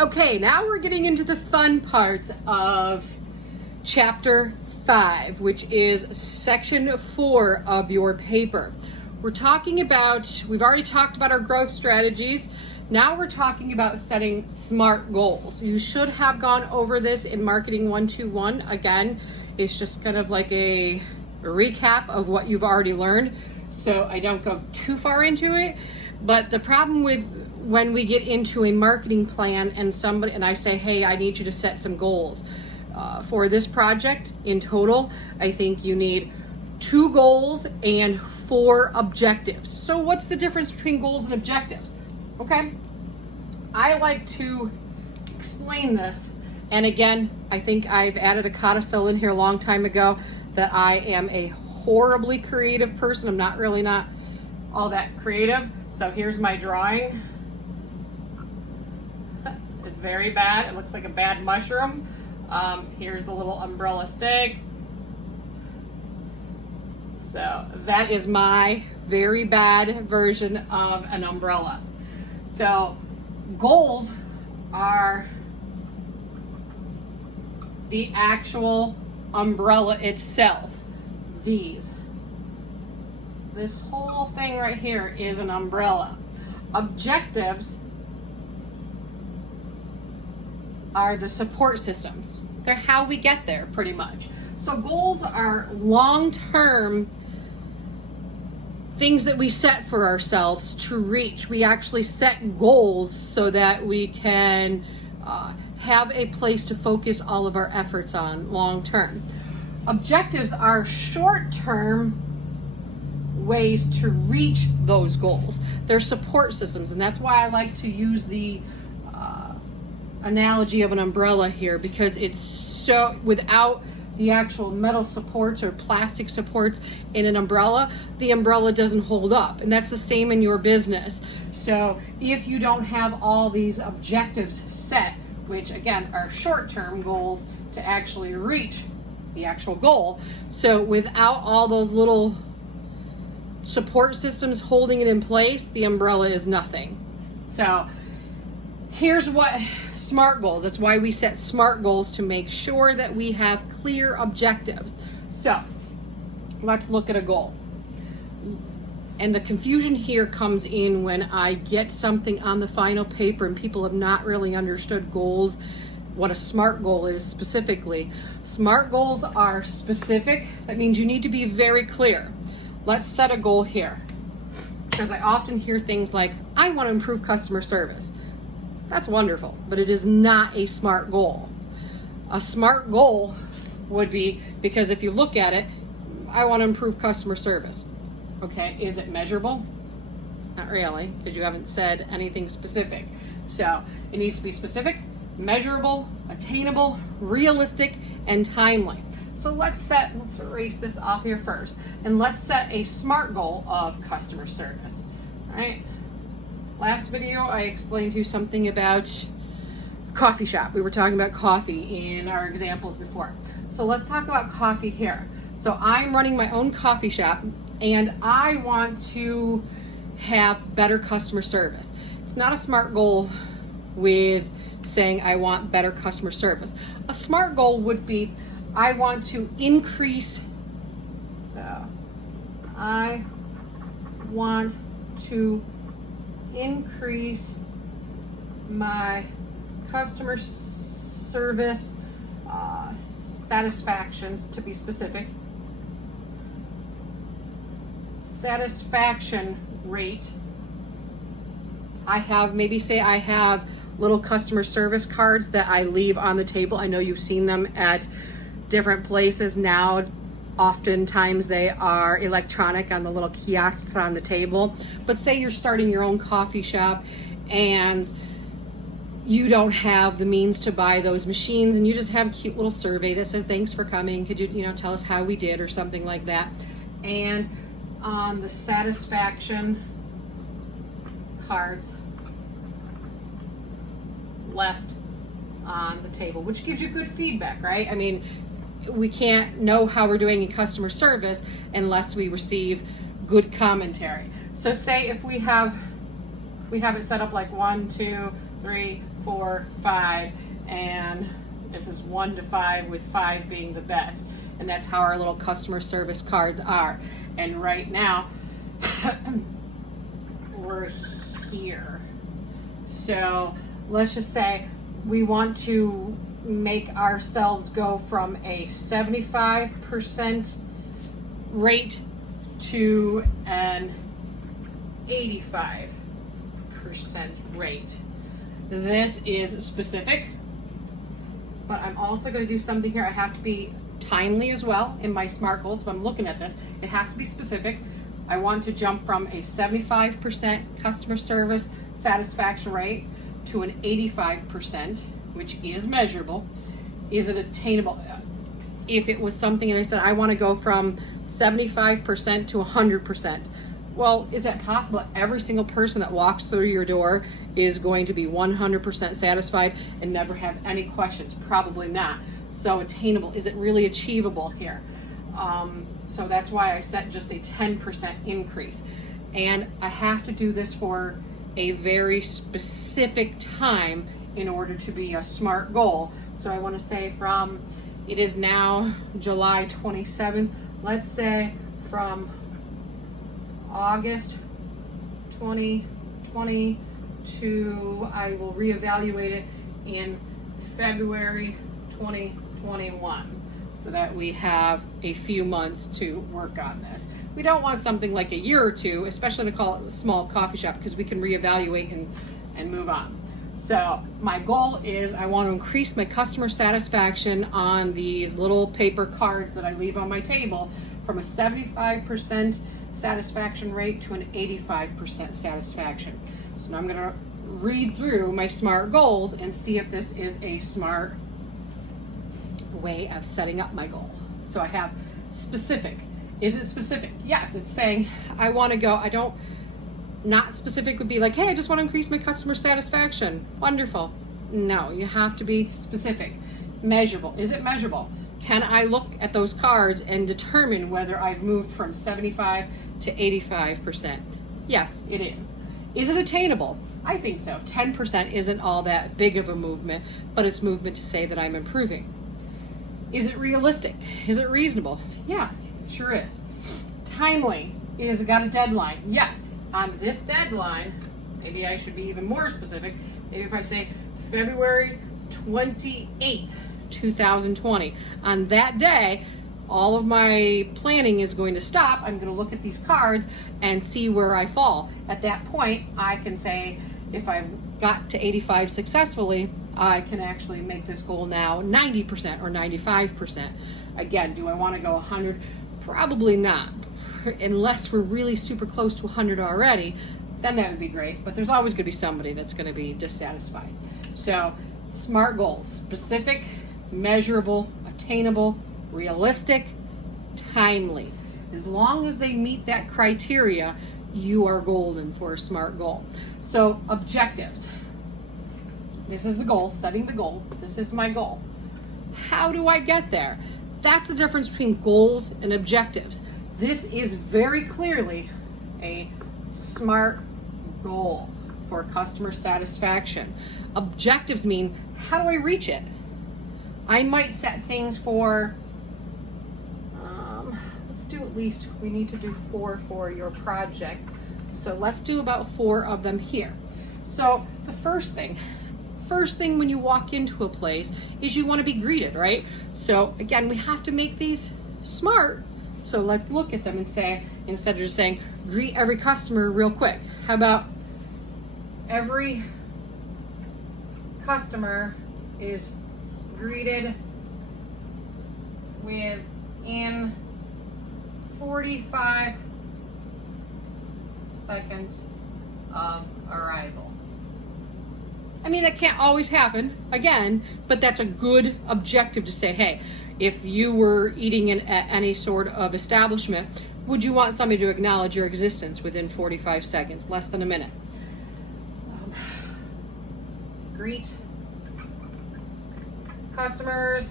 Okay, now we're getting into the fun parts of chapter 5, which is section 4 of your paper. We've already talked about our growth strategies. Now we're talking about setting SMART goals. You should have gone over this in Marketing 121. Again, it's just kind of like a recap of what you've already learned, so I don't go too far into it. But the problem with when we get into a marketing plan and I say, hey, I need you to set some goals for this project in total, I think you need 2 goals and 4 objectives. So what's the difference between goals and objectives? Okay, I like to explain this. And again, I think I've added a codicil in here a long time ago that I am a horribly creative person. I'm not all that creative. So here's my drawing. It's very bad. It looks like a bad mushroom. Here's the little umbrella stick. So that is my very bad version of an umbrella. So goals are the actual umbrella itself. This whole thing right here is an umbrella. Objectives are the support systems. They're how we get there, pretty much. So goals are long-term things that we set for ourselves to reach. We actually set goals so that we can have a place to focus all of our efforts on long-term. Objectives are short-term ways to reach those goals. They're support systems, and that's why I like to use the analogy of an umbrella here, because it's so, without the actual metal supports or plastic supports in an umbrella, the umbrella doesn't hold up. And that's the same in your business. So if you don't have all these objectives set, which again are short-term goals to actually reach the actual goal, so without all those little support systems holding it in place, the umbrella is nothing. So here's what SMART goals. That's why we set SMART goals, to make sure that we have clear objectives. So let's look at a goal. And the confusion here comes in when I get something on the final paper and people have not really understood goals, what a SMART goal is specifically. SMART goals are specific. That means you need to be very clear. Let's set a goal here, because I often hear things like, I want to improve customer service. That's wonderful, but it is not a SMART goal. A SMART goal would be, because if you look at it, I want to improve customer service. Okay, is it measurable? Not really, because you haven't said anything specific. So it needs to be specific, measurable, attainable, realistic, and timely. So let's erase this off here first, and let's set a SMART goal of customer service. All right. Last video, I explained to you something about coffee shop. We were talking about coffee in our examples before. So let's talk about coffee here. So I'm running my own coffee shop, and I want to have better customer service. It's not a SMART goal with saying I want better customer service. A SMART goal would be, I want to increase, so I want to increase my customer service satisfactions, to be specific, satisfaction rate. I have little customer service cards that I leave on the table. I know you've seen them at different places now. Oftentimes they are electronic on the little kiosks on the table. But say you're starting your own coffee shop and you don't have the means to buy those machines, and you just have a cute little survey that says, thanks for coming. Could you tell us how we did, or something like that. And on the satisfaction cards left on the table, which gives you good feedback, right? I mean, we can't know how we're doing in customer service unless we receive good commentary. So say if we have it set up like 1, 2, 3, 4, 5, and this is 1 to 5, with 5 being the best. And that's how our little customer service cards are. And right now, we're here. So let's just say we want to make ourselves go from a 75% rate to an 85% rate. This is specific, but I'm also going to do something here. I have to be timely as well in my SMART goals. If I'm looking at this, it has to be specific. I want to jump from a 75% customer service satisfaction rate to an 85%, which is measurable. Is it attainable? If it was something and I said I want to go from 75% to 100%, well, is that possible? Every single person that walks through your door is going to be 100% satisfied and never have any questions? Probably not. So attainable, is it really achievable here? So that's why I set just a 10% increase. And I have to do this for a very specific time in order to be a SMART goal. So I want to say from, it is now July 27th, let's say from August 2020 to, I will reevaluate it in February 2021, so that we have a few months to work on this. We don't want something like a year or two, especially in a small coffee shop, because we can reevaluate and move on. So my goal is I want to increase my customer satisfaction on these little paper cards that I leave on my table from a 75% satisfaction rate to an 85% satisfaction. So now I'm going to read through my SMART goals and see if this is a SMART way of setting up my goal. So I have specific. Is it specific? Yes, it's saying I want to go, not specific would be like, hey, I just want to increase my customer satisfaction. Wonderful. No, you have to be specific. Measurable. Is it measurable? Can I look at those cards and determine whether I've moved from 75 to 85%? Yes, it is. Is it attainable? I think so. 10% isn't all that big of a movement, but it's movement to say that I'm improving. Is it realistic? Is it reasonable? Yeah, it sure is. Timely. Is it got a deadline? Yes. On this deadline, maybe I should be even more specific. Maybe if I say February 28th, 2020. On that day, all of my planning is going to stop. I'm going to look at these cards and see where I fall. At that point, I can say if I've got to 85 successfully, I can actually make this goal now 90% or 95%. Again, do I want to go 100? Probably not. Unless we're really super close to 100 already, then that would be great. But there's always going to be somebody that's going to be dissatisfied. So SMART goals: specific, measurable, attainable, realistic, timely. As long as they meet that criteria, you are golden for a SMART goal. So objectives. This is the goal, setting the goal. This is my goal. How do I get there? That's the difference between goals and objectives. This is very clearly a SMART goal for customer satisfaction. Objectives mean, how do I reach it? I might set things for, let's do at least, we need to do 4 for your project. So let's do about 4 of them here. So the first thing when you walk into a place is you want to be greeted, right? So again, we have to make these SMART. So let's look at them and say, instead of just saying, greet every customer real quick, how about every customer is greeted within 45 seconds of arrival. I mean, that can't always happen, again, but that's a good objective to say, hey, if you were eating at any sort of establishment, would you want somebody to acknowledge your existence within 45 seconds, less than a minute? Greet customers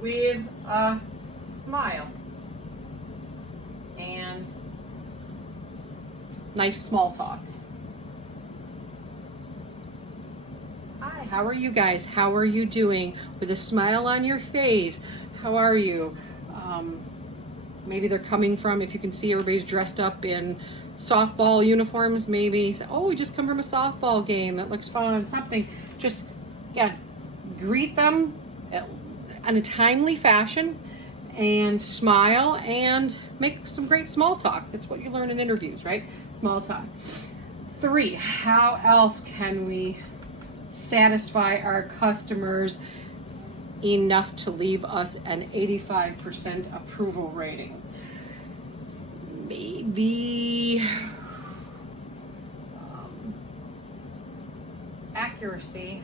with a smile and nice small talk. Hi, how are you guys? How are you doing? With a smile on your face, how are you? Maybe they're coming from, if you can see everybody's dressed up in softball uniforms, maybe, oh, we just come from a softball game, that looks fun, something. Just, yeah, greet them in a timely fashion and smile and make some great small talk. That's what you learn in interviews, right? Small talk. 3, how else can we satisfy our customers enough to leave us an 85% approval rating? Maybe accuracy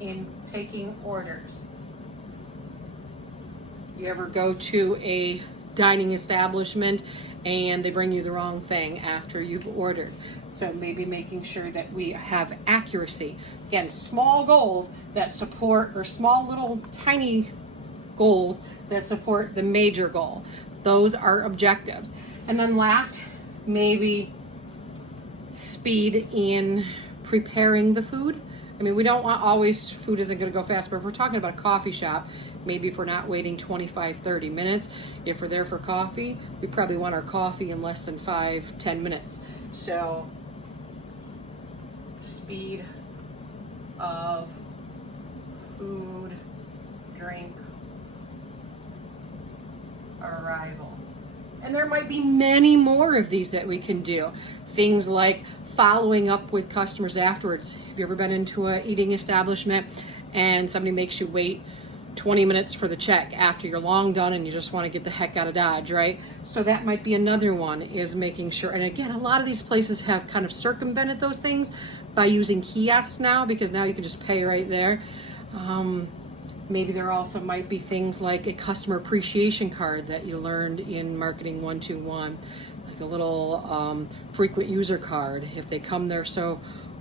in taking orders. You ever go to a dining establishment and they bring you the wrong thing after you've ordered? So maybe making sure that we have accuracy. Again, small goals that support, or small little tiny goals that support the major goal. Those are objectives. And then last, maybe speed in preparing the food. I mean, we don't want always, food isn't going to go fast, but if we're talking about a coffee shop, maybe if we're not waiting 25, 30 minutes, if we're there for coffee, we probably want our coffee in less than 5, 10 minutes. So, speed of food, drink, arrival. And there might be many more of these that we can do. Things like following up with customers afterwards. Have you ever been into a eating establishment and somebody makes you wait 20 minutes for the check after you're long done and you just want to get the heck out of Dodge, right? So that might be another one, is making sure. And again, a lot of these places have kind of circumvented those things by using kiosks now, because now you can just pay right there. Maybe there also might be things like a customer appreciation card that you learned in Marketing 121, like a little frequent user card. If they come there so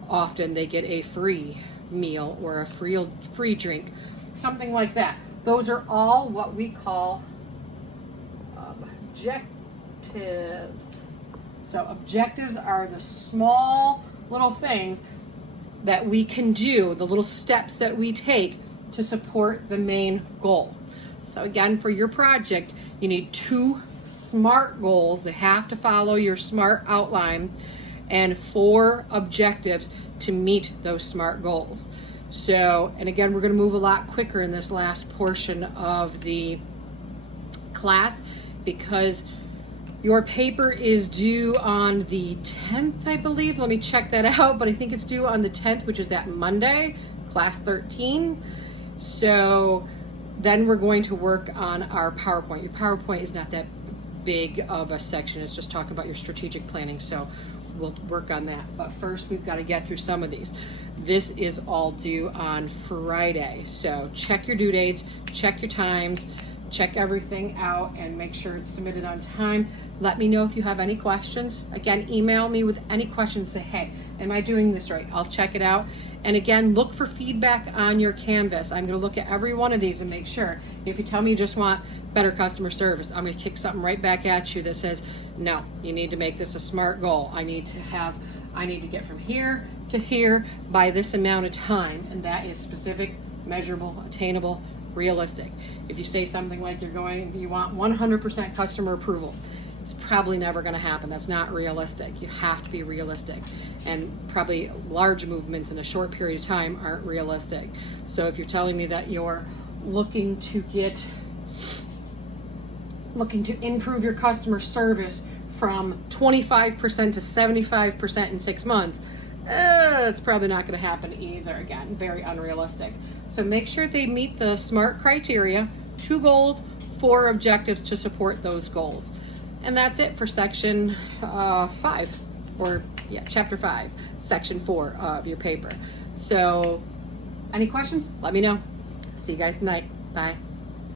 often, they get a free meal or a free drink, something like that. Those are all what we call objectives. So objectives are the small little things that we can do, the little steps that we take to support the main goal. So again, for your project, you need 2 SMART goals. They have to follow your SMART outline, and 4 objectives to meet those SMART goals. So, and again, we're going to move a lot quicker in this last portion of the class, because your paper is due on the 10th, I believe. Let me check that out, but I think it's due on the 10th, which is that Monday, class 13. So then we're going to work on our PowerPoint. Your PowerPoint is not that big of a section. It's just talking about your strategic planning. So we'll work on that. But first, we've got to get through some of these. This is all due on Friday. So check your due dates, check your times, check everything out, and make sure it's submitted on time. Let me know if you have any questions. Again, email me with any questions. Say, hey, am I doing this right? I'll check it out. And again, look for feedback on your Canvas. I'm going to look at every one of these and make sure. If you tell me you just want better customer service, I'm going to kick something right back at you that says, no, you need to make this a SMART goal. I need to get from here to here by this amount of time. And that is specific, measurable, attainable, realistic. If you say something like you want 100% customer approval, it's probably never going to happen. That's not realistic. You have to be realistic, and probably large movements in a short period of time aren't realistic. So if you're telling me that you're looking to improve your customer service from 25% to 75% in 6 months, that's probably not going to happen either. Again, very unrealistic. So make sure they meet the SMART criteria, 2 goals, 4 objectives to support those goals. And that's it for section 5, or chapter 5, section 4 of your paper. So any questions? Let me know. See you guys tonight. Bye.